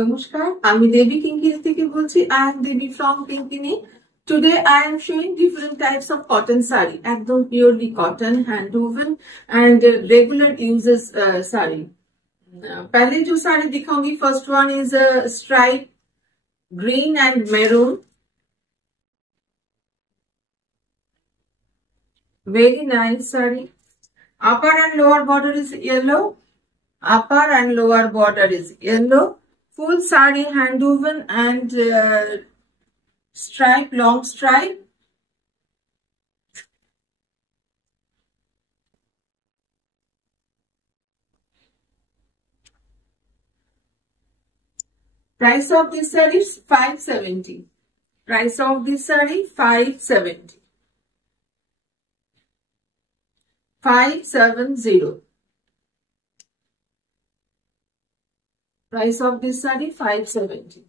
নমস্কার, আমি দেবী কিঙ্কিনি থেকে বলছি। I am Devi from Kinkini. Today I am showing different types of cotton saree. একদম purely cotton, hand woven and regular uses saree. पहले जो साड़ी दिखाऊंगी, first one is a stripe green and maroon. Very nice saree. Upper and lower border is yellow. Upper and lower border is yellow. Full saree hand woven and stripe, long stripe. Price of this saree is 570. Price of this saree 570. 570. Price of this saree 570.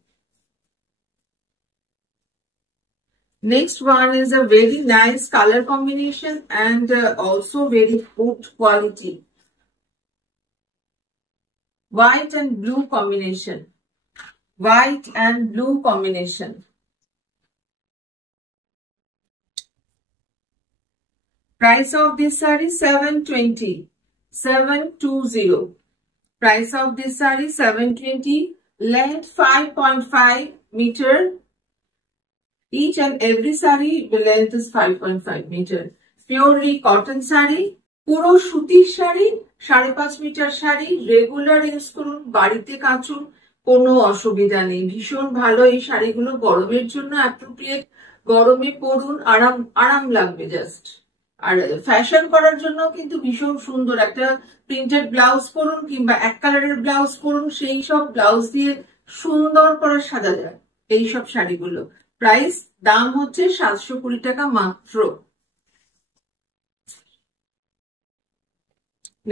Next one is a very nice color combination and also very good quality. White and blue combination. White and blue combination. Price of this saree 720. 720. Price of this saree 720. Length 5.5 meter. Each and every saree the length is 5.5 meter. Purely cotton saree. পুরো সুতির sari, 5.5 metre sari, regular use করুন, বাড়িতে কাচুন, কোনো অসুবিধা নেই। ভীষণ ভালো এই শাড়িগুলো, গরমের জন্য অ্যাপ্রোপ্রিয়েট। গরমে পরুন, আরাম লাগবে জাস্ট। আর ফ্যাশন করার জন্য কিন্তু ভীষণ সুন্দর। একটা প্রিন্টেড ব্লাউজ পরুন কিংবা এক কালারের ব্লাউজ পরুন, সেই সব ব্লাউজ দিয়ে সুন্দর করে সাজা যায় এইসব শাড়িগুলো। প্রাইস দাম হচ্ছে 720 টাকা মাত্র।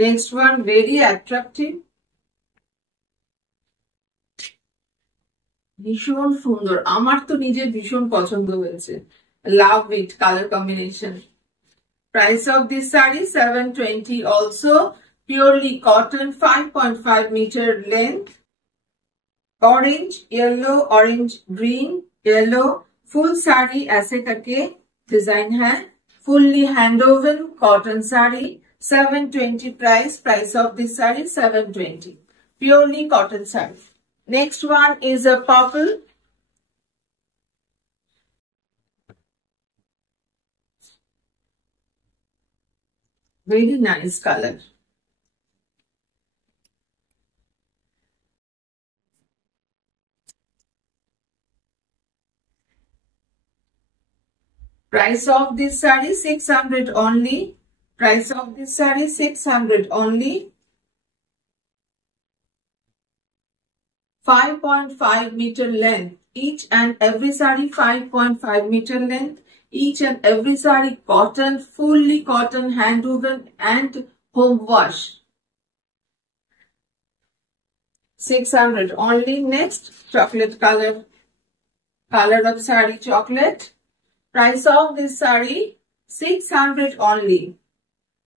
নেক্সট ওয়ান ভেরি অ্যাট্রাকটিভ, ভীষণ সুন্দর, আমার তো নিজের ভীষণ পছন্দ হয়েছে। Love it colour combination. Price of this saree 720 also. Purely cotton, 5.5 meter length. Orange, yellow, orange, green, yellow. Full saree ऐसे करके डिजाइन है। Fully hand woven cotton saree 720 price. Price of this saree 720. Purely cotton saree. Next one is a purple. Very nice color. Price of this saree 600 only. Price of this saree 600 only. 5.5 meter length. Each and every saree 5.5 meter length. Each and every saree cotton, fully cotton, hand woven and home wash. 600 only. Next, chocolate color. Color of saree chocolate. Price of this saree 600 only.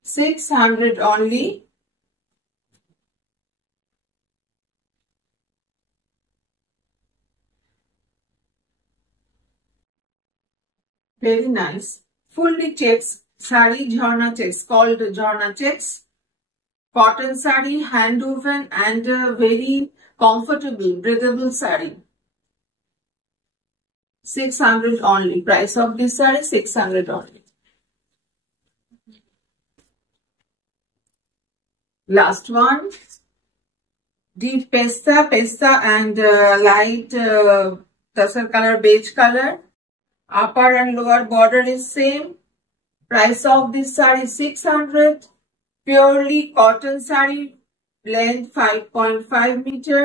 600 only. Very nice. Fully checks saree, jharna checks, called jharna checks. Cotton saree, hand woven and very comfortable, breathable saree. 600 only. Price of this saree 600 only. Last one. Deep pesta and light tussar color, beige color. Upper and lower border is same. Price of this saree 600. Purely cotton saree. Length 5.5 meter.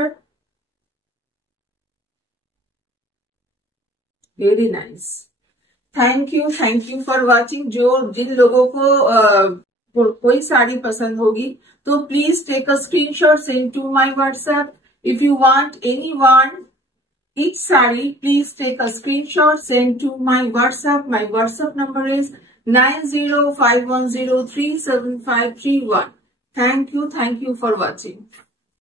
Very nice. Thank you for watching. जिन लोगों को कोई साड़ी पसंद होगी तो please take a screenshot, send to my WhatsApp. If you want anyone each saree, please take a screenshot, send to my WhatsApp. My WhatsApp number is 9051037531. Thank you for watching.